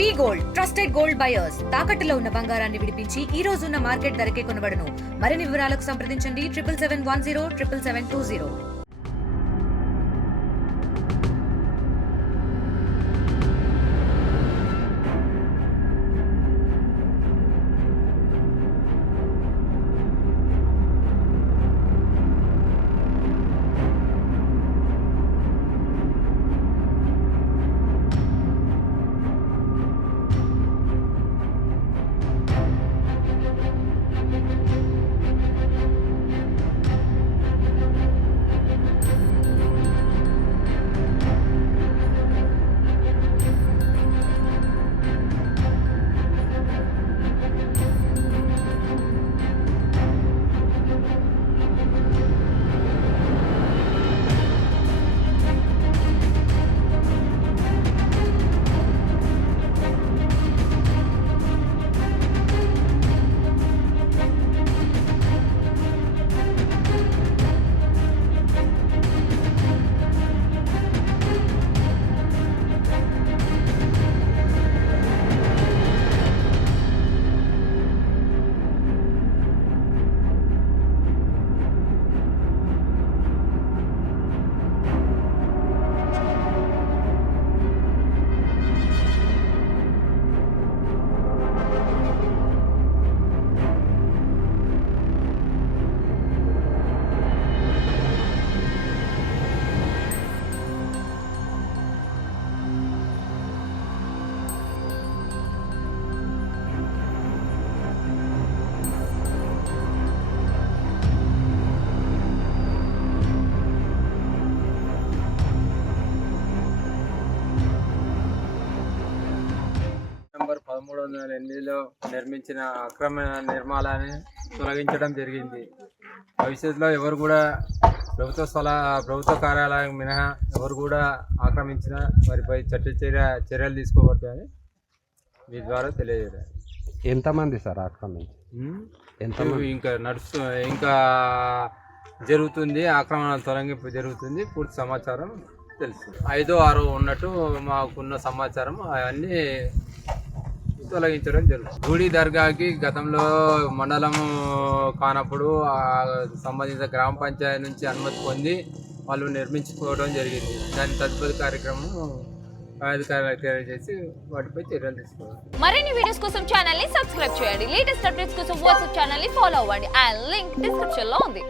వి gold trusted gold buyers తాకట్టులో ఉన్న బంగారాన్ని విడిపించి ఈ రోజు ఉన్న మార్కెట్ ధరకే కొనబడును. మరిన్ని వివరాలకు సంప్రదించండి 7771077720. నవంబర్ 1308లో నిర్మించిన అక్రమ నిర్మాణాన్ని తొలగించడం జరిగింది. భవిష్యత్తులో ఎవరు కూడా ప్రభుత్వ కార్యాలయం మినహా ఎవరు కూడా ఆక్రమించిన వారిపై చర్యలు తీసుకోబడతాయని మీ ద్వారా తెలియజేయాలి. ఎంతమంది సార్ ఆక్రమించి? ఇంకా జరుగుతుంది, ఆక్రమణ తొలగింపు జరుగుతుంది. పూర్తి సమాచారం తెలుసు. 5, 6 ఉన్నట్టు మాకున్న సమాచారం అవన్నీ తొలగించడం జరుగుతుంది. గుడి దర్గాకి గతంలో మండలం కానప్పుడు సంబంధిత గ్రామ పంచాయతీ నుంచి అనుమతి పొంది వాళ్ళు నిర్మించుకోవడం జరిగింది. దాని తదుపరి కార్యక్రమం అధికారులు చేసి వాటిపై చర్యలు తీసుకోవాలి. మరిన్ని వీడియోస్ కోసం ఛానల్ ని సబ్స్క్రైబ్ చేయండి. లేటెస్ట్ అప్డేట్స్ కోసం వాట్సాప్ ఛానల్ ని ఫాలో అవ్వండి. ఆ లింక్ డిస్క్రిప్షన్ లో ఉంది.